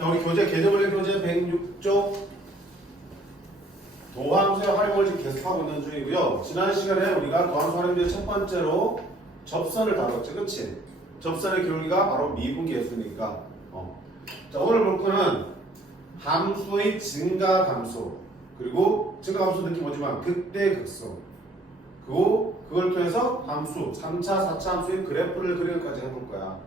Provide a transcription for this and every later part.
자, 우리 개념원래 교재 106쪽 도함수의 활용을 지금 계속하고 있는 중이고요. 지난 시간에 우리가 도함수 활용 중에 첫 번째로 접선을 다뤘죠. 그치? 접선의 기울기가 바로 미분계수니까. 자, 오늘 볼 거는 함수의 증가 감소, 그리고 증가 감소 느낌 오지만 극대 극소, 그리고 그걸 통해서 함수 3차, 4차 함수의 그래프를 그리기까지 해볼 거야.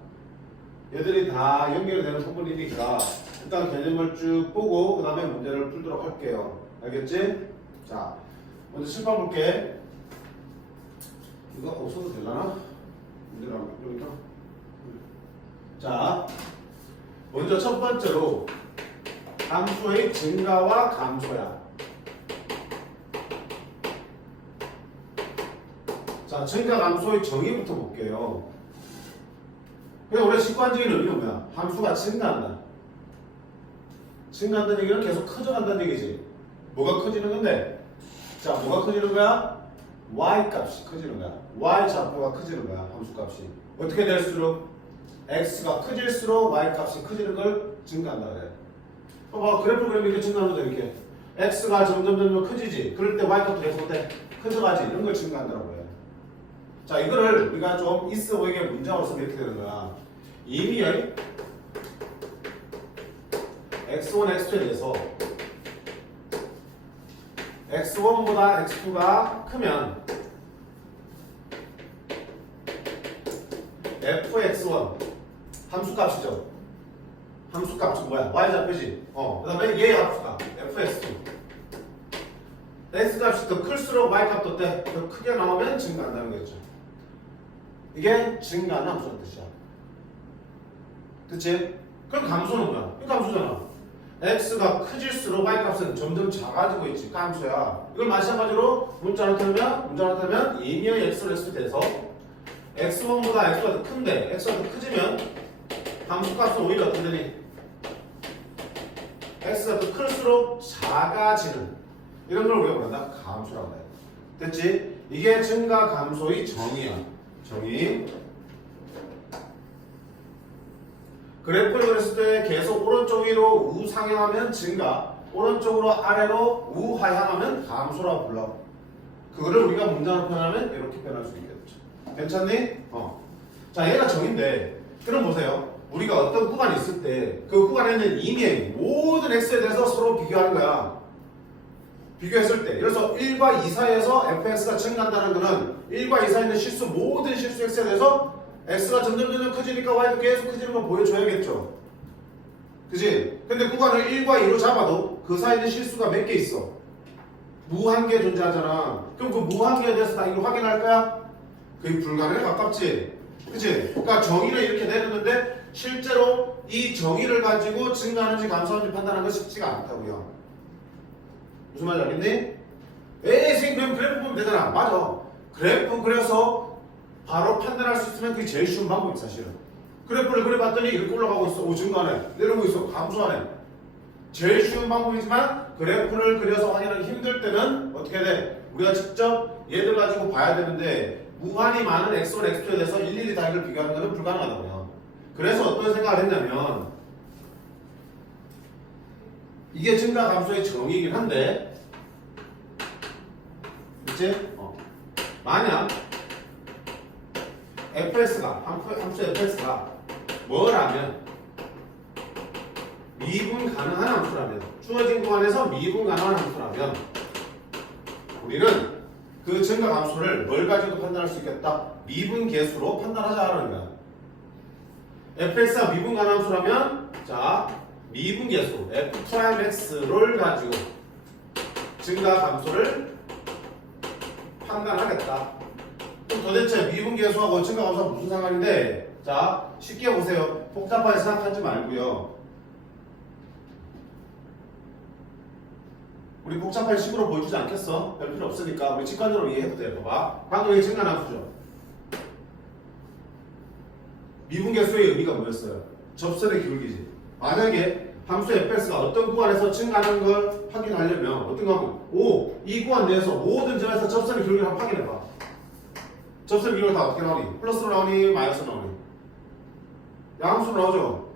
얘들이 다 연결이 되는 부분이니까 일단 개념을 쭉 보고 그 다음에 문제를 풀도록 할게요. 알겠지? 자, 먼저 칠판 볼게. 이거 없어도 되려나? 문제를 안 보니까. 자, 먼저 첫 번째로 함수의 증가와 감소야. 자, 증가 감소의 정의부터 볼게요. 그냥 원래 직관적인 의미는 뭐야? 함수가 증가한다. 증가한다는 얘기는 계속 커져간다는 얘기지. 뭐가 커지는 건데? 자, 뭐가 커지는 거야? y 값이 커지는 거야. y 좌표가 커지는 거야. 함수 값이. 어떻게 될수록? x가 커질수록 y 값이 커지는 걸 증가한다 그래. 봐봐, 그래프 그리면 이렇게 증가하는 거죠. 이렇게 x가 점점 커지지. 그럴 때 y 값도 계속 어때? 커져가지. 이런 걸 증가한다고 해. 자, 이거를 우리가 좀 있어 보이게 문장으로 쓰면 이렇게 되는 거야. 이미의 x1, x2에 대해서 x1보다 x2가 크면 fx1 함수값이죠. 함수값이 뭐야? y좌표지. 그 다음에 얘 함수값 fx2. x값이 더 클수록 y값도 어때? 더 크게 나오면 증가한다는 거겠죠. 이게 증가하는 함수란 뜻이야. 그치? 그럼 감소는 뭐야? 이 감소잖아. x가 커질수록 y값은 점점 작아지고 있지. 감소야. 이걸 마찬가지로 문자 나타내면 이미의 x로 x에 대해서 x1보다 x가 더 큰데 x가 더 커지면 함수값은 오히려 어떻게 되니? x가 더 클수록 작아지는 이런 걸 우리가 뭐란다? 감소라고 해. 됐지? 이게 증가 감소의 정의야. 정의. 그래프를 그렸을 때 계속 오른쪽 위로 우상향하면 증가, 오른쪽으로 아래로 우하향하면 감소라고 불러. 그거를 우리가 문장으로 표현하면 이렇게 표현할 수 있겠죠. 괜찮니? 자, 얘가 정의인데, 그럼 보세요. 우리가 어떤 구간이 있을 때 그 구간에는 이미 모든 x에 대해서 서로 비교하는 거야. 비교했을 때. 그래서 1과 2 사이에서 fx가 증가한다는 거는 1과 2 사이에 있는 실수, 모든 실수 x에 대해서 x가 점점 커지니까 y도 계속 커지는 거 보여줘야겠죠. 그치? 근데 구간을 1과 2로 잡아도 그 사이에 있는 실수가 몇 개 있어? 무한개 존재하잖아. 그럼 그 무한개에 대해서 다 이거 확인할 거야? 그게 불가능에 가깝지? 그치? 그러니까 정의를 이렇게 내렸는데 실제로 이 정의를 가지고 증가하는지 감소하는지 판단하는 건 쉽지가 않다고요. 무슨 말인지 알겠니? 에이 선생님 그래프 보면 되잖아. 맞아. 그래프 그려서 바로 판단할 수 있으면 그게 제일 쉬운 방법이 사실은. 그래프를 그려봤더니 이렇게 올라가고 있어. 오, 증가하네. 내려오고 있어. 감소하네. 제일 쉬운 방법이지만 그래프를 그려서 확인하기 힘들 때는 어떻게 돼? 우리가 직접 얘들 가지고 봐야 되는데 무한히 많은 x1, x2에 대해서 일일이 다 이걸 비교하는 것은 불가능하다고요. 그래서 어떤 생각을 했냐면 이게 증가 감소의 정의이긴 한데 그치? 만약 fx가 함수 fx가 뭐라면 미분 가능한 함수라면 주어진 구간에서 미분 가능한 함수라면 우리는 그 증가 감소를 뭘 가지고 판단할 수 있겠다? 미분 계수로 판단하자는 거야. fx가 미분 가능한 함수라면 자 미분 계수 f'x를 가지고 증가 감소를 판단하겠다. 그럼 도대체 미분 계수하고 증가 감소가 무슨 상관인데? 자, 쉽게 보세요. 복잡하게 생각하지 말고요. 우리 복잡한 식으로 보여주지 않겠어? 별 필요 없으니까 우리 직관적으로 이해해도 돼. 봐봐. 방금 이게 증가 함수죠. 미분 계수의 의미가 뭐였어요? 접선의 기울기지. 만약에 함수 fx가 어떤 구간에서 증가하는 걸 확인하려면 어떤 거 하면 이 구간 내에서 모든 점에서 접선의 기울기를 한번 확인해봐. 접선의 기울기가 다 어떻게 나오니? 플러스로 나오니? 마이너스로 나오니? 양수로 나오죠?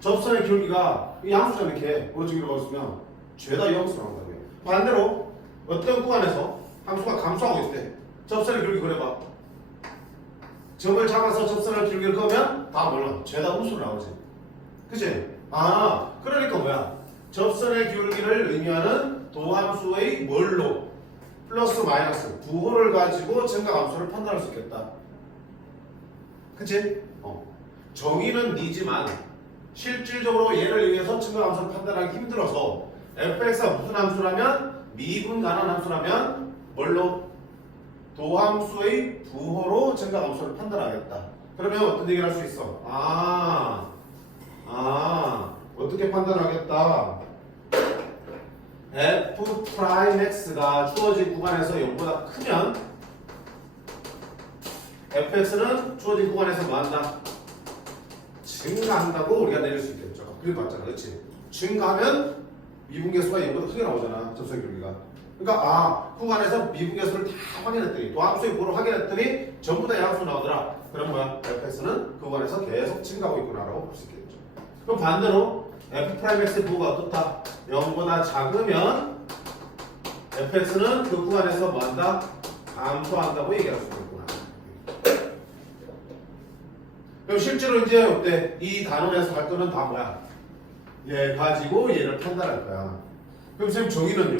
접선의 기울기가 이 양수잖아. 이렇게 오른쪽 위로 가있으면 죄다 영수가 나온다고요. 반대로 어떤 구간에서 함수가 감소하고 있을 때 접선의 기울기 그려봐. 점을 잡아서 접선의 기울기를 그으면 다 몰라. 죄다 음수로 나오지. 그치? 아, 그러니까 뭐야? 접선의 기울기를 의미하는 도함수의 뭘로? 플러스 마이너스 부호를 가지고 증가 감소를 판단할 수 있겠다. 그치? 정의는 니지만 실질적으로 얘를 이용해서 증가 감소를 판단하기 힘들어서 fx가 무슨 함수라면 미분간한 함수라면 뭘로? 도함수의 부호로 증가 감소를 판단하겠다. 그러면 어떤 얘기를 할 수 있어? 어떻게 판단하겠다? f'x가 주어진 구간에서 0보다 크면 fx는 주어진 구간에서 뭐한다? 증가한다고 우리가 내릴 수 있겠죠. 그게 맞잖아. 그렇지? 증가하면 미분계수가 0보다 크게 나오잖아. 접선 기울기가. 그러니까 구간에서 미분계수를 다 확인했더니 도함수의 부호를 확인했더니 전부 다 양수 나오더라. 그럼 뭐야? fx는 그 구간에서 계속 증가하고 있구나라고 볼 수 있겠죠. 그럼 반대로 f'x의 부호가 어떻다? 0보다 작으면 fx는 그 구간에서 뭐한다? 감소한다고 얘기할 수 있겠구나. 그럼 실제로 이제 어때? 이 단원에서 할 거는 다 뭐야? 얘 가지고 얘를 판단할 거야. 그럼 선생님 정의는요?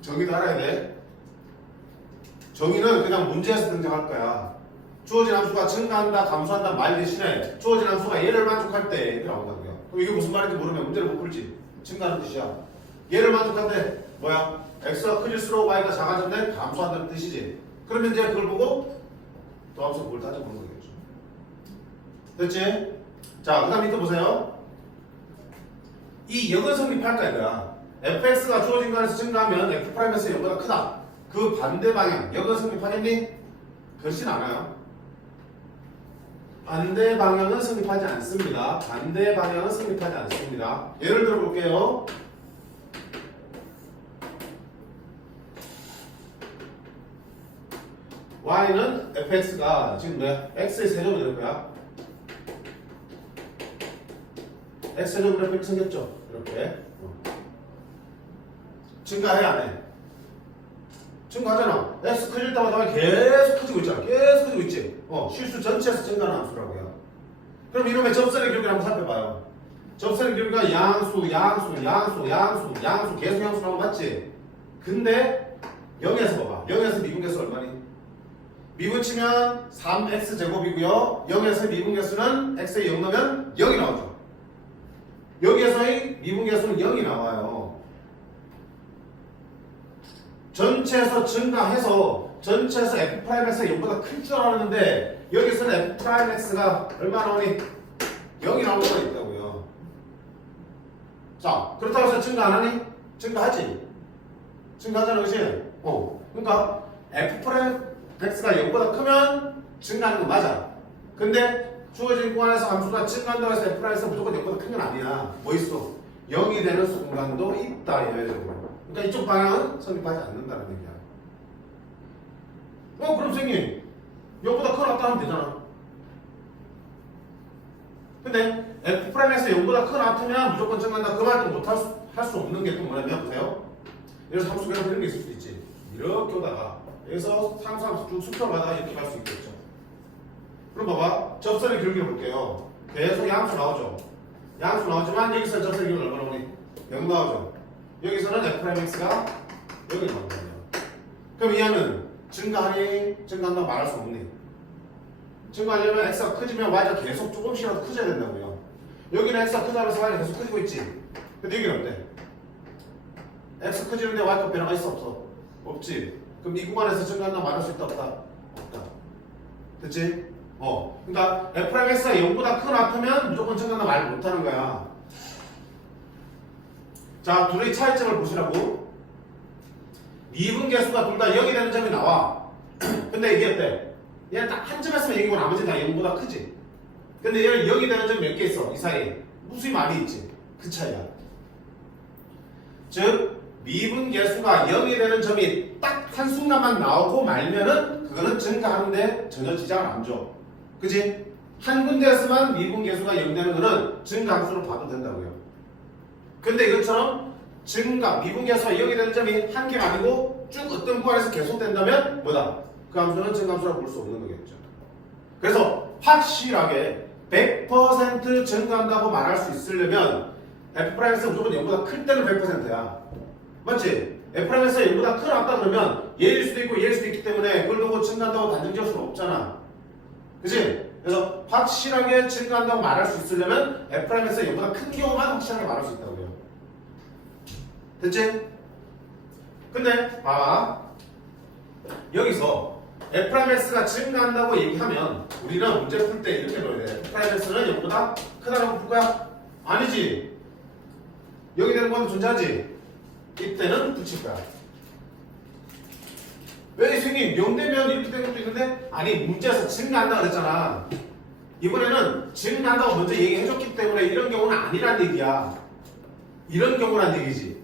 정의도 알아야 돼. 정의는 그냥 문제에서 등장할 거야. 주어진 함수가 증가한다, 감소한다 말 대신에 주어진 함수가 얘를 만족할 때 이렇게 나온다고요. 그럼 이게 무슨 말인지 모르면 문제를 못 풀지. 증가하는 뜻이야. 얘를 만족한데 뭐야? x가 커질수록 y가 작아졌네? 감소한다는 뜻이지. 그러면 이제 그걸 보고 도함수 뭘 따져보는 거겠죠. 됐지? 자, 그 다음 밑에 보세요. 이 역은 성립할까 이거야. fx가 주어진 거에서 증가하면 f'에서 0보다 크다. 그 반대 방향 역은 성립하겠니? 그렇진 않아요. 반대 방향은 성립하지 않습니다. 반대 방향은 성립하지 않습니다. 예를 들어 볼게요. y는 fx가 지금 뭐야? x의 세제곱이 될 거야. x 세제곱이라고 이렇게 생겼죠? 이렇게 증가해 안 해? 증가하잖아. x 커질 때마다 계속 커지고 있잖아. 계속 커지고 있지. 실수 전체에서 증가하는 함수라고요. 그럼 이놈의 접선의 기울기를 한번 살펴봐요. 접선의 기울기가 양수 계속 양수 나오는 거 맞지? 근데 0에서 봐봐. 0에서 미분계수 얼마니? 미분치면 3x 제곱이고요. 0에서 미분계수는 x에 0 넣으면 0이 나오죠. 여기에서의 미분계수는 0이 나와요. 전체에서 증가해서 전체에서 f'x가 0보다 클 줄 알았는데 여기서는 f'x가 얼마 나오니? 0이 나오는 거 있다고요. 자, 그렇다고 해서 증가 안 하니? 증가하지. 증가하잖아, 그치? 그러니까 f'x가 0보다 크면 증가하는 건 맞아. 근데 주어진 구간에서 함수가 증가한다고 해서 f'x가 무조건 0보다 큰 건 아니야. 뭐 있어? 0이 되는 순간도 있다. 얘네들은. 그러니까 이쪽 방향은 성립하지 않는다는 얘기야. 그럼 선생님 0보다 커 낫다 하면 되잖아. 근데 f'에서 0보다 커 낫으면 무조건 증가한다. 그 말도 못 할 수 없는 게 또 뭐냐면 보세요. 여기서 함수 계산 이런 게 있을 수도 있지. 이렇게 오다가 여기서 함수 쭉 수평을 가다가 이렇게 갈 수 있겠죠. 그럼 봐봐. 접선의 기울기를 볼게요. 계속 양수 나오죠. 양수 나오지만 여기서 접선의 기울기 얼마나 오니? 0 나오죠. 여기서는 f'x가 여기 나오거든요. 그럼 이하는 증가하니? 증가한다고 말할 수 없니? 증가하려면 x가 커지면 y가 계속 조금씩이라도 커져야 된다고요. 여기는 x가 크다면서 y가 계속 커지고 있지. 근데 여기는 어때? x 커지는데 y값 변화가 있어 없어? 없지. 그럼 이 구간에서 증가한다고 말할 수 있다 없다? 없다. 됐지? 그러니까 f'x가 0보다 큰 앞이면 무조건 증가한다고 말 못하는 거야. 자, 둘의 차이점을 보시라고. 미분계수가 둘 다 0이 되는 점이 나와. 근데 이게 어때? 얘는 딱 한 점에서만 0이고 나머지는 다 0보다 크지. 근데 얘는 0이 되는 점이 몇 개 있어? 이 사이에 무수히 많이 있지. 그 차이야. 즉 미분계수가 0이 되는 점이 딱 한순간만 나오고 말면은 그거는 증가하는데 전혀 지장을 안 줘. 그지? 한 군데에서만 미분 계수가 0 되는 거는 증가함수로 봐도 된다고요. 근데 이것처럼 미분 계수가 0이 되는 점이 한 개가 아니고 쭉 어떤 구간에서 계속된다면 뭐다? 그 함수는 증가함수라고 볼 수 없는 거겠죠. 그래서 확실하게 100% 증가한다고 말할 수 있으려면 F'에서 무조건 0보다 클 때는 100%야. 맞지? F'에서 0보다 큰 없다 그러면 얘일 수도 있고 얘일 수도 있기 때문에 그걸 두고 증가한다고 단정 지을 수는 없잖아. 그치? 그래서 확실하게 증가한다고 말할 수 있으려면 F'에서 0보다 큰 경우만 확실하게 말할 수 있다고요. 됐지? 근데 봐봐. 여기서 F'S가 증가한다고 얘기하면 우리는 문제 풀 때 이렇게 넣어야 돼. F'S는 0보다 크다라고 풀 거야? 아니지. 여기 되는 건 존재하지. 이때는 붙일 거야. 왜 선생님 0 되면 이렇게 되는 것도 있는데 아니 문제에서 증가한다 그랬잖아. 이번에는 증가한다고 먼저 얘기해줬기 때문에 이런 경우는 아니란 얘기야. 이런 경우란 얘기지.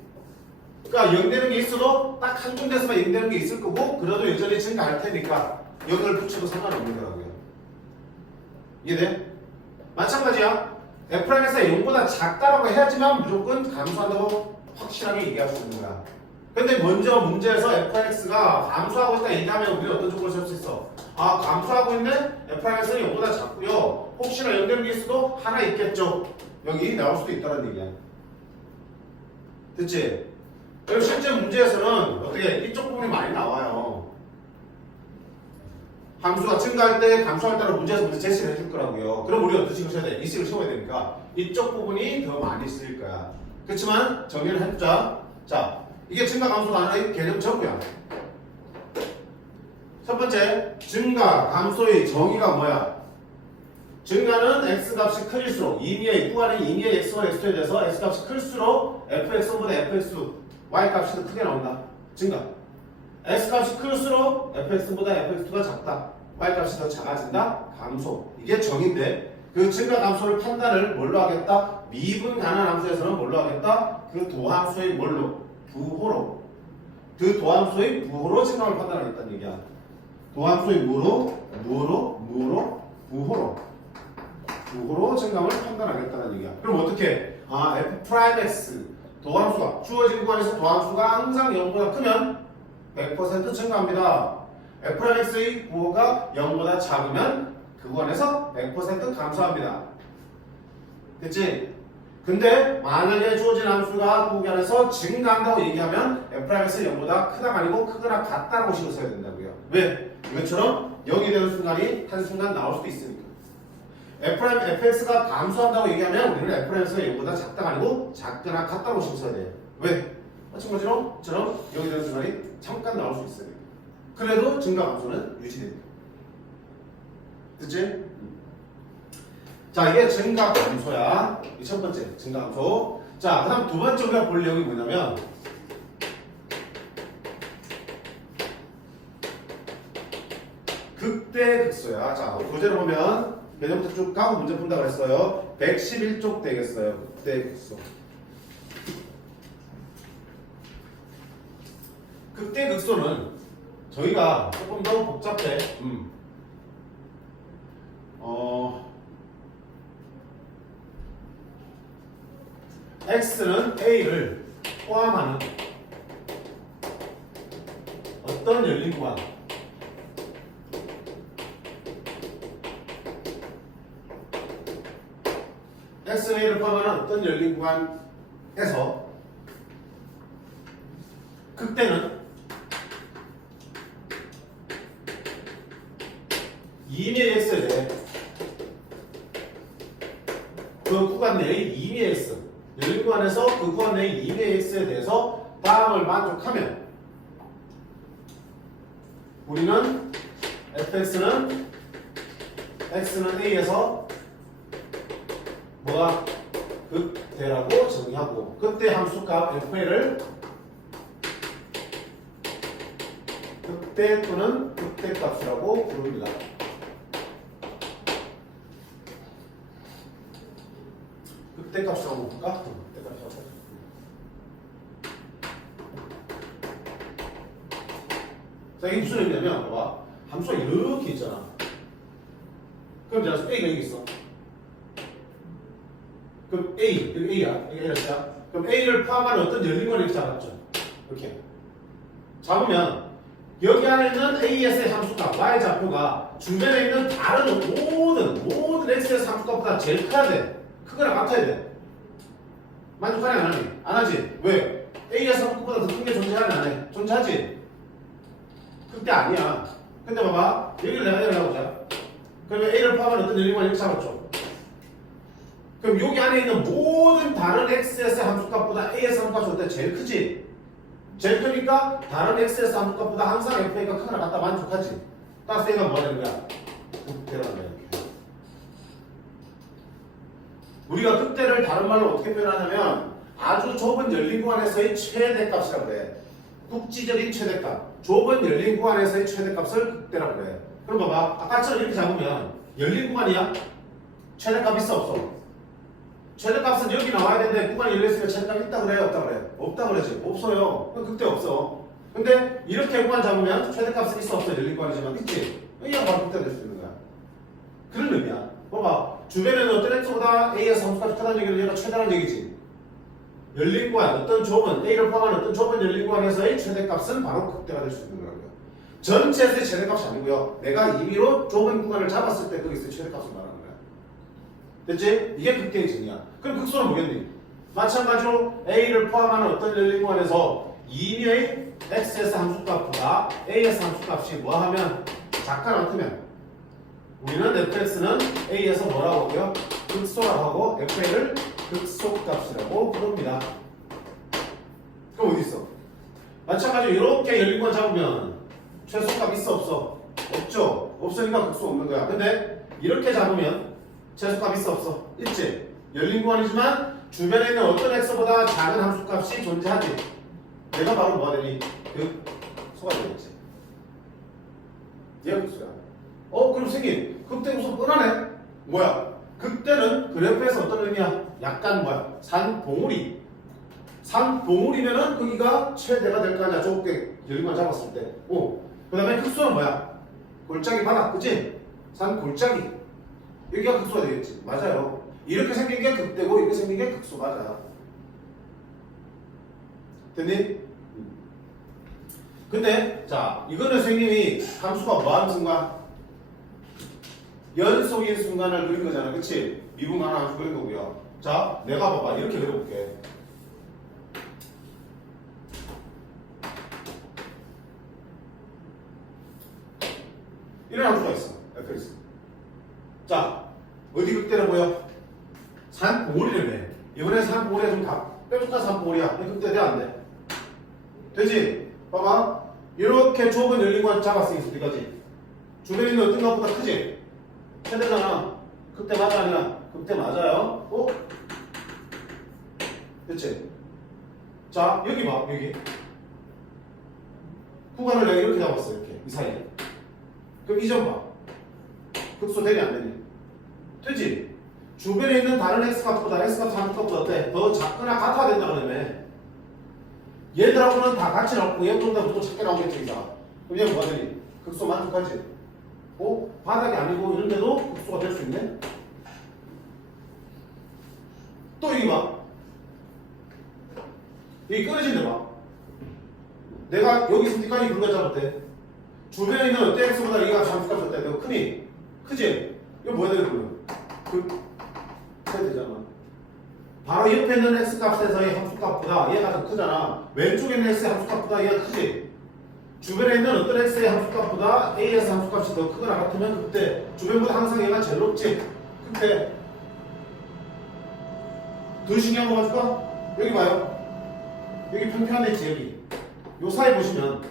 그러니까 0 되는 게 있어도 딱 한 군데서만 0 되는 게 있을 거고 그래도 여전히 증가할 테니까 0을 붙여도 상관없는 거라고요. 이해돼? 마찬가지야. F'에서 0보다 작다라고 해야지만 무조건 감소한다고 확실하게 얘기할 수 있는 거야. 근데 먼저 문제에서 fx가 감소하고 있다 얘기하면 우리 어떤 쪽으로 쓸 수 있어? 아, 감소하고 있네? fx는 0보다 작고요. 혹시나 0 되는 게 있어도 하나 있겠죠. 여기 나올 수도 있다는 얘기야. 됐지? 그리고 실제 문제에서는 어떻게 이쪽 부분이 많이 나와요. 함수가 증가할 때 감소할 때로 문제에서 먼저 제시를 해줄 거라고요. 그럼 우리 어떤 식으로 써야 돼? 이 식을 세워야 되니까 이쪽 부분이 더 많이 쓰일 거야. 그렇지만 정리를 해보자. 자, 이게 증가 감소가 하나의 개념 전부야. 첫 번째, 증가 감소의 정의가 뭐야? 증가는 x값이 클수록 임의의 구간의 임의의 x1, x2에 대해서 x값이 클수록 fx1보다 fx, y값이 더 크게 나온다. 증가. x값이 클수록 fx보다 fx2가 작다. y값이 더 작아진다. 감소. 이게 정의인데 그 증가 감소를 판단을 뭘로 하겠다? 미분 가능한 함수에서는 뭘로 하겠다? 그 도함수의 뭘로? 부호로. 그 도함수의 부호로 증가를 판단하겠다는 얘기야. 도함수의 무로, 부호로 증감을 판단하겠다는 얘기야. 그럼 어떻게? 아, f'x 도함수가 주어진 구간에서 도함수가 항상 0보다 크면 100% 증가합니다. f'x의 부호가 0보다 작으면 그 구간에서 100% 감소합니다. 됐지? 근데 만약에 주어진 함수가 그 구간에서 증가한다고 얘기하면 f'x는 0보다 크다가 아니고 크거나 같다라고 식을 써야 된다고요. 왜? 이것처럼 0이 되는 순간이 한순간 나올 수도 있으니까. fx가 감소한다고 얘기하면 우리는 fx가 0보다 작다가 아니고 작거나 같다고 식을 써야 돼요. 왜? 마찬가지로 처럼 0이 되는 순간이 잠깐 나올 수 있어요. 그래도 증가 감소는 유지됩니다. 됐지? 자, 이게 증가 감소야. 이 첫 번째 증가 감소. 자, 그 다음 두 번째 우리가 볼 내용이 뭐냐면 극대극소야. 자, 교재를 보면 개념부터 쭉 가고 문제 푼다고 했어요. 111쪽 되겠어요. 극대극소. 극대극소는 저희가 조금 더 복잡해. x는 a를 포함하는 어떤 열린 구간 x는 a를 포함하는 어떤 열린 구간에서 극대는 임의 x에 대해 그 구간 내의 임의 x 열린 구간에서 그 구간 내의 임의 x에 대해서 다음을 만족하면 우리는 fx는 x는 a에서 뭐가 극대라고 정의하고 그때 함수값 fa를 극대 또는 극대값이라고 부릅니다. 극대값이라고 볼까? 극대값이라고. 자, 이게 무슨 의미냐면 봐봐. 함수가 이렇게 있잖아. 그 그럼 이제 A가 여기 있어. 그럼 A, 여기 A야. 여기 A야. 그럼 A를 포함하는 어떤 열린 걸 이렇게 잡았죠. 이렇게. 잡으면 여기 안에 있는 AS의 함수값, Y 좌표가 주변에 있는 다른 모든 X의 함수값보다 제일 커야 돼. 크거나 같아야 돼. 만족하냐 안 하니? 안 하지. 왜? A의 함수값보다 더 큰 게 존재하냐 안 해? 존재하지. 그때 아니야. 근데 봐봐. 여기를 내가 내려가보자. 그러면 A를 포함한 어떤 열린 걸 이렇게 잡았죠. 그럼 여기 안에 있는 모든 다른 XS 함수값보다 AS 함수값이 어때? 제일 크지? 제일 크니까 다른 XS 함수값보다 항상 FA가 크거나 같다 만족하지? 따라서 얘가 뭐가 되는 거야? 극대라는 거야. 이렇게. 우리가 극대를 다른 말로 어떻게 표현하냐면 아주 좁은 열린 구간에서의 최대값이라고 그래. 국지적인 최대값. 좁은 열린 구간에서의 최대값을 극대라고 그래. 그럼 봐봐. 아까처럼 이렇게 잡으면 열린 구간이야? 최대값 있어 없어? 최대값은 여기 나와야 되는데 구간이 열려있으면 최대값 있다 그래 없다 그래? 없다 그러지. 없어요. 그럼 극대 없어. 근데 이렇게 구간 잡으면 최대값은 있어 없어? 열린 구간이지만 있지? 이게 바로 극대가 될 수 있는 거야. 그런 의미야. 봐봐. 주변에는 어떤 X보다 A의 함수값이 크다는 얘기는 얘가 최대라는 얘기지. 열린 구간, 어떤 좁은 A를 포함한 어떤 좁은 열린 구간에서의 최대값은 바로 극대가 될 수 있는 거라고요. 전체에서의 최대값이 아니고요. 내가 임의로 좁은 구간을 잡았을 때 거기서 최대값을 말하는 거야. 됐지? 이게 극대의 정의야. 그럼 극소는 뭐겠니? 마찬가지로 A를 포함하는 어떤 열린 구간에서 임의의 XS 함수값보다 AS 함수값이 뭐하면 작거나 같으면 우리는 fx는 A에서 뭐라고 하고요? 극소라고 하고 fa를 극소값이라고 부릅니다. 그럼 어디 있어? 마찬가지로 이렇게 열린 구간 잡으면 최소값 있어 없어? 없죠. 없으니까 극소 없는 거야. 근데 이렇게 잡으면 최소값 있어 없어? 있지. 열린 구간이지만 주변에 있는 어떤 x보다 작은 함수값이 존재하지. 내가 바로 뭐가 되니? 극소가 되겠지. 얘가 극소야. 그럼 선생님 극대 우선 뻔하네. 뭐야? 극대는 그래프에서 어떤 의미야? 약간 뭐야? 산봉우리. 산봉우리면은 거기가 최대가 될 거 아니야. 좁게 열림만 잡았을 때. 그 다음에 극소는 뭐야? 골짜기 바닥, 그치? 산 골짜기. 여기가 극소가 되겠지. 맞아요. 이렇게 생긴 게 극대고 이렇게 생긴 게 극소 맞아요. 됐니? 근데 자 이거는 선생님이 함수가 뭐하는 순간? 연속인 순간을 그린 거잖아. 그치? 미분간 함수 그린 거고요. 자 내가 봐봐. 이렇게 그려볼게. 이런 함수가 있어. fx. 자 어디 극대라 보여? 산봉우리를 이번에 산봉우리가 좀 뾰족한 산봉우리야. 극대 돼 안 돼? 되지? 봐봐. 이렇게 좁은 열린 구간 잡았으니 어디까지? 주변에 있는 어떤 것보다 크지? 최대잖아. 극대 맞아 아니야? 극대 맞아요. 됐지? 자 여기 봐. 여기 구간을 내가 이렇게 잡았어. 이렇게 이 사이에. 그럼 이 점 봐. 극소 되니 안 되니? 되지? 주변에 있는 다른 x값보다 x값 함수값보다 어때? 더 작거나 같아야 된다 그러네. 얘들하고는 다 같이 나오고 얘보다 무조건 작게 나오겠지. 그럼 얘 뭐가 되니? 극소 만족하지? 바닥이 아니고 이런데도 극소가 될 수 있네? 또 여기 봐. 여기 끊어진 데 봐. 내가 여기서 뒤까지 불가 잡을 때 주변에 있는 어때 x보다 얘가 함수값이 어때? 더 크니? 크지? 이거 뭐야 되는 거야? 해야 되잖아. 바로 옆에 있는 x값에서의 함수값보다 얘가 더 크잖아. 왼쪽에 있는 x의 함수값보다 얘가 크지? 주변에 있는 어떤 x의 함수값보다 a에서 함수값이 더 크거나 같으면 그때 주변보다 항상 얘가 제일 높지? 그때 더 신기한 거 봐줄까? 여기 봐요. 여기 평평한 데 있지 여기. 요 사이 보시면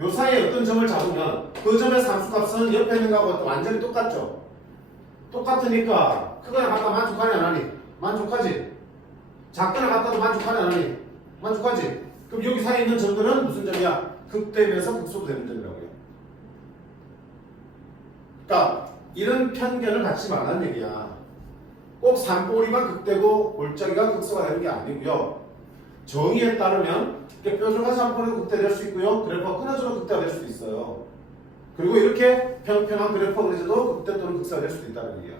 요 사이에 어떤 점을 잡으면 그 점에서 함수값은 옆에 있는 거하고 완전히 똑같죠? 똑같으니까 크거나 같다 만족하니 안 하니? 만족하지? 작거나 같다도 만족하니 안 하니? 만족하지? 그럼 여기 사이에 있는 점들은 무슨 점이야? 극대면서 극소도 되는 점이라고요. 그러니까 이런 편견을 갖지 말라는 얘기야. 꼭 산봉우리만 극대고 골짜기가 극소가 되는 게 아니고요. 정의에 따르면 뾰족한 산봉우리도 극대될 수 있고요. 그래프가 끊어져도 극대가 될 수도 있어요. 그리고 이렇게 평평한 그래프가 그려져도 극대 또는 극사가 될 수도 있다는 얘기야.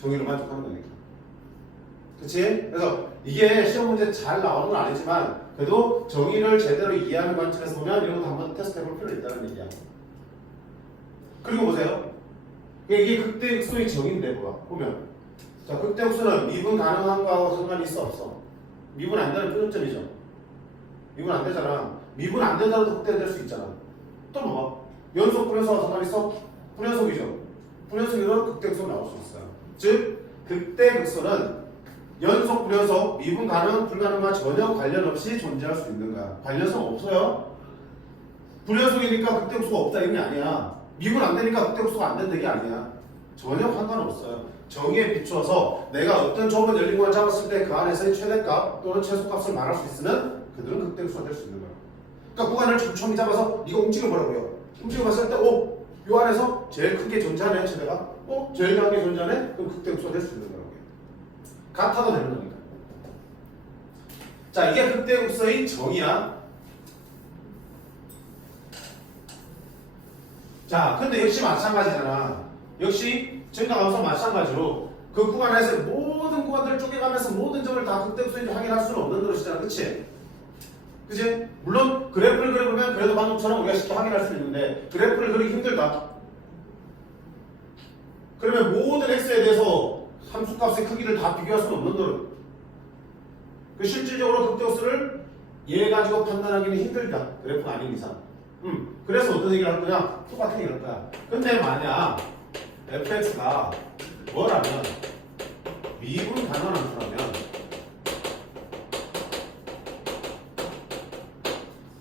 정의를 만족하는 거니까. 그치? 그래서 이게 시험 문제 잘 나오는 건 아니지만 그래도 정의를 제대로 이해하는 관점에서 보면 이런 것도 한번 테스트 해볼 필요가 있다는 얘기야. 그리고 보세요. 이게 극대 극소의 정의인데 뭐가 보면 자 극대 극소는 미분 가능한 거하고 상관이 있어 없어? 미분 안 되는 표준점이죠. 미분 안 되잖아. 미분 안 된다고도 극대가 될 수 있잖아. 또 뭐가? 연속 분연속과 상관이 있어? 분연속이죠. 분연속이면 극대 극소 나올 수 있어요. 즉 극대 극소는 연속 불연속 미분 가능 불가능과 전혀 관련 없이 존재할 수 있는 거야. 관련성 없어요. 불연속이니까 극대 극소가 없다 이게 아니야. 미분 안 되니까 극대 극소가 안 된다 이게 아니야. 전혀 상관없어요. 정의에 비추어서 내가 어떤 좁은 열린 구간을 잡았을 때 그 안에서의 최대값 또는 최소값을 말할 수 있으면 그들은 극대 극소가 될 수 있는 거야. 그러니까 구간을 촘촘히 잡아서 이거 움직여보라고요. 움직여봤을 때 요 안에서 제일 크게 존재하네 최대가 제일 작게 존재하네? 그럼 극대 극소가 될 수 있는 거라고요. 같아도 되는 거니까. 자, 이게 극대 극소의 정의야. 자, 근데 역시 마찬가지잖아. 역시 증가감소 마찬가지로 그 구간에서 모든 구간들을 쪼개가면서 모든 점을 다 극대 극소인지 확인할 수는 없는 노릇이잖아. 그치? 그치? 물론 그래프를 그려보면 그래도 방금처럼 우리가 쉽게 확인할 수 있는데 그래프를 그리기 힘들다. 그러면 모든 x에 대해서 함수값의 크기를 다 비교할 수는 없는 노릇. 그 실질적으로 극대극소를 얘 가지고 판단하기는 힘들다. 그래프가 아닌 이상. 그래서 어떤 얘기를 할 거냐? 똑같은 얘기를 할 거야. 근데 만약 fx가 뭐라면 미분 가능한 함수라면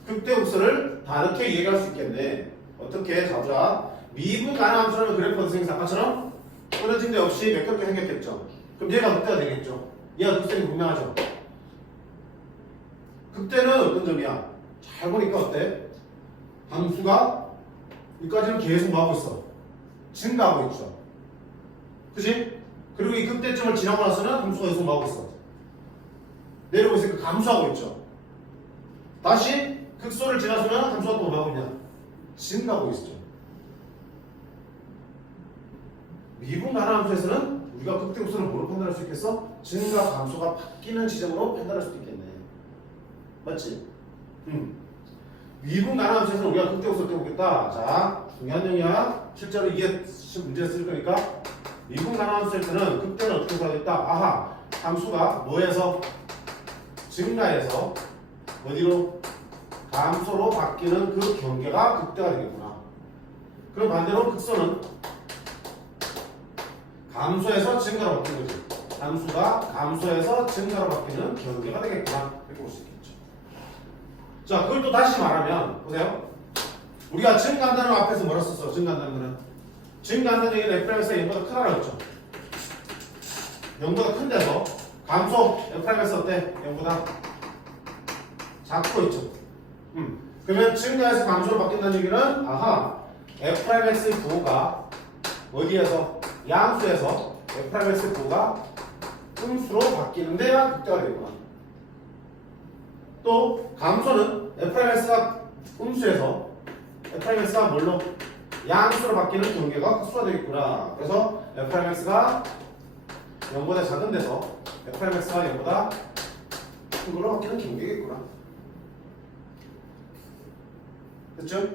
극대극소를 다르게 이해할 수 있겠네. 어떻게 가보자. 미분 가능한 함수라면 그래프 선생님 아까처럼 끊어진 데 없이 매끄럽게 생겼겠죠. 그럼 얘가 극대가 되겠죠. 얘가 극대는 분명하죠. 극대는 어떤 점이야? 잘 보니까 어때? 함수가 여기까지는 계속 하고 있어. 증가하고 있죠. 그치? 그리고 이 극대점을 지나고 나서는 함수가 계속 하고 있어. 내려오고 있으니까 감소하고 있죠. 다시 극소를 지나서는 함수가 또 뭐하고 있냐? 증가하고 있죠. 미분 가능한 함수에서는 우리가 극대극소를 뭐로 판단할 수 있겠어? 증가 감소가 바뀌는 지점으로 판단할 수도 있겠네. 맞지? 미분 가능한 함수에서는 우리가 극대극소를 떼보겠다. 자, 중요한 점이야. 실제로 이게 문제를 쓸 거니까 미분 가능한 함수에서는 극대는 어떻게 구하겠다? 아하, 함수가 뭐에서? 증가해서 어디로? 감소로 바뀌는 그 경계가 극대가 되겠구나. 그럼 반대로 극소는 감소해서 증가로 바뀌는 거지. 함수가 감소해서 증가로 바뀌는 경계가 되겠구나. 이렇게 볼 수 있겠죠. 자, 그걸 또 다시 말하면 보세요. 우리가 증가한다는 앞에서 뭐라 썼어? 증가한다는 거는 증가한다는 얘기는 F'에서 0보다 크다라고 했죠. 0보다 큰 데서 감소 F'에서 어때? 0보다 작고 있죠. 그러면 증가해서 감소로 바뀐다는 얘기는 아하 F'X 부호가 어디에서? 양수에서 F'X 부호가 음수로 바뀌는 데가 극대가 되구나. 또 감소는 F'X가 음수에서 F'X가 뭘로? 양수로 바뀌는 경계가 흑수가 되겠구나. 그래서 F'X가 0보다 작은 데서 F'X가 0보다 큰 걸로 바뀌는 경계겠구나. 됐죠?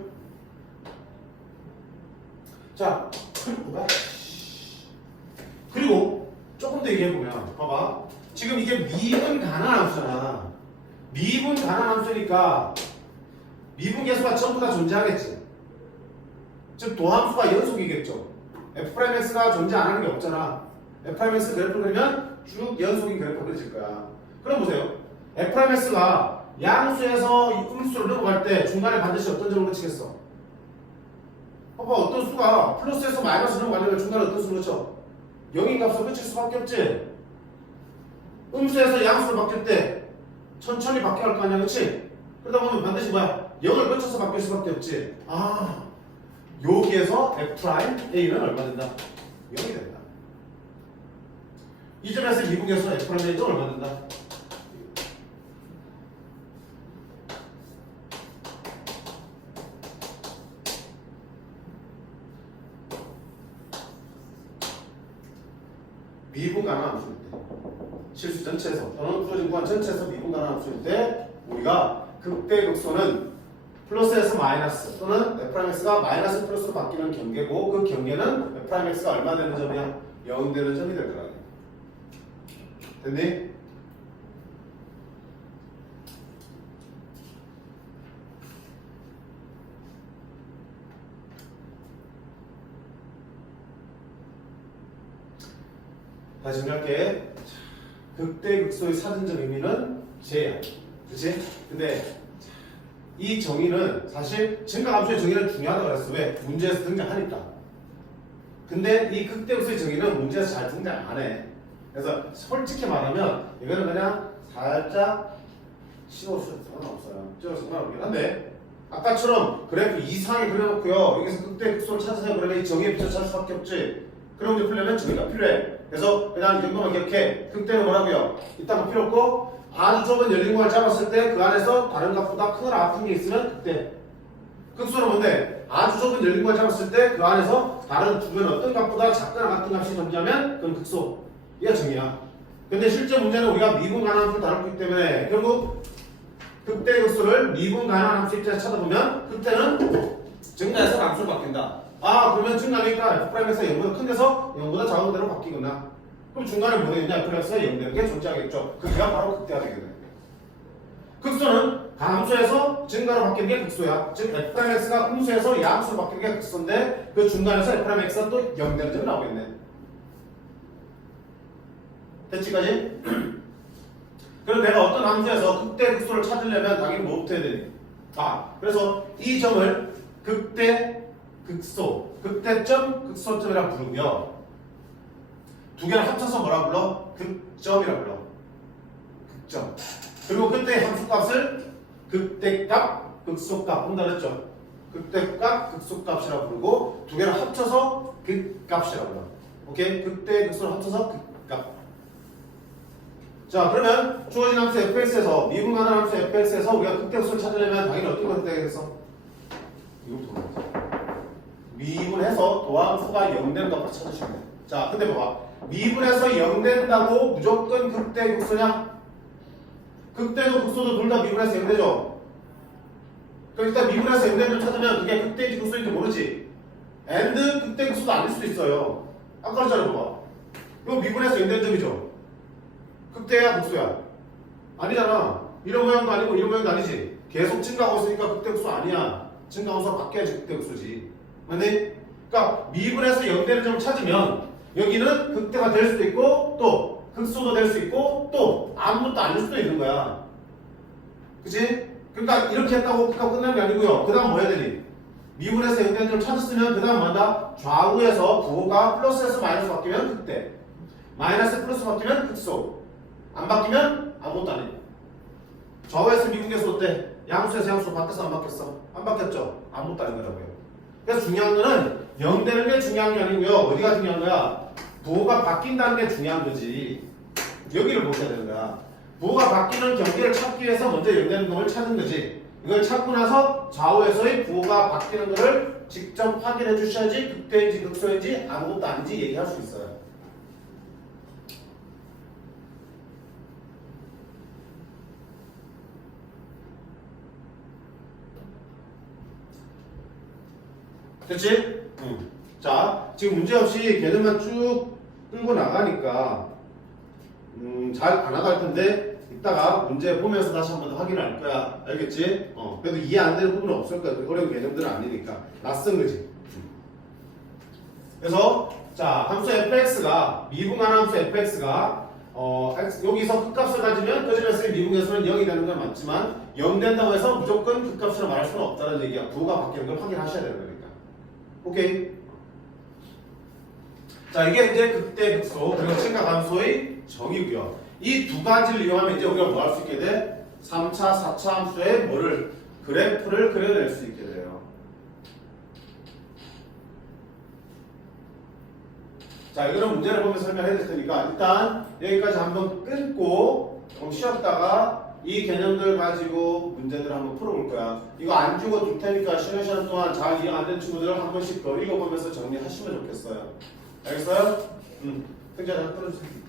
자, 그리고 조금 더 얘기해보면 봐봐. 지금 이게 미분 가능한 함수잖아. 미분 가능한 함수니까 미분 계수가 전부 다 존재하겠지. 즉 도함수가 연속이겠죠. F'X가 존재 안 하는 게 없잖아. F'X 그래프를 그리면 쭉 연속인 그래프가 그려질 거야. 그럼 보세요. F'X가 양수에서 음수로 넘어갈 때 중간에 반드시 어떤 점을 그치겠어? 봐봐, 어떤 수가 플러스에서 마이너스로 넘어가려면 중간에 어떤 수를 그쳐? 0인 값으로 그칠 수밖에 없지. 음수에서 양수로 바뀔 때 천천히 바뀌어갈 거 아니야, 그치? 그러다 보면 반드시 뭐야? 0을 거쳐서 바뀔 수밖에 없지. 아, 여기에서 F'A는 얼마 된다? 0이 된다. 이 점에서 미분계수 F'A는 얼마 된다? 미분가능한 함수일 때, 실수 전체에서 또는 풀어진 구간 전체에서 미분가능한 함수일 때 우리가 극대극소는 플러스에서 마이너스 또는 f'x가 마이너스 플러스로 바뀌는 경계고 그 경계는 f'x가 얼마 되는 점이야? 0 되는 점이 될 거라. 됐니? 다시 정리할게. 극대극소의 사전적 의미는 제야. 그치? 근데 이 정의는 사실 증가함수의 정의는 중요하다고 그랬어. 왜? 문제에서 등장하니까. 근데 이 극대극소의 정의는 문제에서 잘 등장 안 해. 그래서 솔직히 말하면 이거는 그냥 살짝 씌워서 상관없어요. 씌워서 상관없긴 한데 아까처럼 그래프 이상하게 그려놓고요. 여기서 극대극소를 찾으세요. 그러면 이 정의에 비춰 찾을 수밖에 없지. 그런 문제 풀려면 정의가 필요해. 그래서 그냥 이 정도만 기억해. 극대는 뭐라고요? 이딴 거 필요 없고 아주 좁은 열린 공간을 잡았을 때 그 안에서 다른 값보다 크거나 아픈 게 있으면 극대. 극소는 뭔데? 아주 좁은 열린 공간을 잡았을 때 그 안에서 다른 주변 어떤 값보다 작거나 같은 값이 존재하면 그건 극소. 이게 정의야. 근데 실제 문제는 우리가 미분 가능한 함수를 다뤘기 때문에 결국 극대 극소를 미분 가능한 함수 입장에서 찾아보면 극대는 증가해서 감수로 바뀐다. 아 그러면 증가니까 f'에서 0보다 큰 데서 0보다 작은 데로 바뀌거나 그럼 중간에 뭐 되겠냐? f'에서 0 되는 게 존재하겠죠. 그게가 바로 극대가 되겠네. 극소는 감수에서 증가로 바뀌는 게 극소야. 즉 f'x가 음수에서 양수로 바뀌는 게 극소인데 그 중간에서 f'x가 또 0 되는 점이 나오겠네. 됐지까지? 그럼 내가 어떤 함수에서 극대 극소를 찾으려면 당연히 뭐부터 해야 되니? 아 그래서 이 점을 극대 극소, 극대점, 극소점이라 부르며 두 개를 합쳐서 뭐라 불러? 극점이라 불러. 극점. 그리고 그때 함수값을 극대값, 극소값 본다 그랬죠? 극대값, 극소값이라 부르고 두 개를 합쳐서 극값이라 불러. 오케이? 극대, 극소를 합쳐서 극값. 자 그러면 주어진 함수 fx에서 미분 가능한 함수 fx에서 우리가 극대 극소를 찾으려면 당연히 어떤 걸 해야겠어? 이거부터 보자. 미분해서 도함수가 0 되는 것부터 찾으시면 돼. 자, 근데 봐봐. 미분해서 0 된다고 무조건 극대 극소냐? 극대도 극소도 둘 다 미분해서 0 되죠? 그럼 일단 미분해서 0 되는 걸 찾으면 그게 극대인지 극소인지 모르지. and 극대 극소도 아닐 수도 있어요. 아까 그랬잖아, 봐봐. 이거 미분해서 0 되는 점이죠? 극대야, 극소야? 아니잖아. 이런 모양도 아니고 이런 모양도 아니지. 계속 증가하고 있으니까 극대 극소 아니야. 증가하면서 바뀌어야지 극대 극소지. 맞니? 그러니까 미분해서 0 되는 점을 찾으면 여기는 극대가 될 수도 있고 또 극소도 될 수 있고 또 아무것도 아닐 수도 있는 거야. 그치? 그러니까 이렇게 했다고 끝난 게 아니고요. 그 다음 뭐 해야 되니? 미분해서 0 되는 점을 찾았으면 그 다음 뭐한다? 좌우에서 부호가 플러스에서 마이너스 바뀌면 극대, 마이너스 플러스 바뀌면 극소, 안 바뀌면 아무것도 아니야. 좌우에서 미분계수 어때? 양수에서 양수 바뀌었어 안 바뀌었어? 안 바뀌었죠? 아무것도 아닌 거라고요. 그래서 중요한 거는 0 되는 게 중요한 게 아니고요. 어디가 중요한 거야? 부호가 바뀐다는 게 중요한 거지. 여기를 보셔야 되는 거야. 부호가 바뀌는 경계를 찾기 위해서 먼저 0 되는 걸 찾은 거지. 이걸 찾고 나서 좌우에서의 부호가 바뀌는 거를 직접 확인해 주셔야지 극대인지 극소인지 아무것도 아닌지 얘기할 수 있어요. 됐지? 응. 자, 지금 문제없이 개념만 쭉 끌고 나가니까 잘 안 나갈 텐데 이따가 문제 보면서 다시 한번 더 확인할 거야. 알겠지? 그래도 이해 안 되는 부분은 없을 거야. 어려운 개념들은 아니니까. 낯선 거지. 그래서 자, 함수 fx가 미분가능한 함수 fx가 여기서 극값을 가지면 그 점에서의 미분계수는 0이 되는 건 맞지만 0 된다고 해서 무조건 극값으로 말할 수는 없다는 얘기야. 부호가 바뀌는 걸 확인하셔야 되는 거니까. 오케이. 자, 이게 이제 극대 극소 그리고 증가함수의 정의고요. 이 두 가지를 이용하면 이제 우리가 뭐 할 수 있게 돼? 3차, 4차 함수의 뭐를 그래프를 그려낼 수 있게 돼요. 자, 이거는 문제를 보면서 설명해 드릴 테니까 일단 여기까지 한번 끊고 좀 쉬었다가 이 개념들 가지고 문제들을 한번 풀어볼 거야. 이거 안 주고 둘 테니까 쉬는 시간 동안 잘 이해 안 된 친구들 한 번씩 더 읽어보면서 정리하시면 좋겠어요. 알겠어요? 승자 하나 풀어주세요.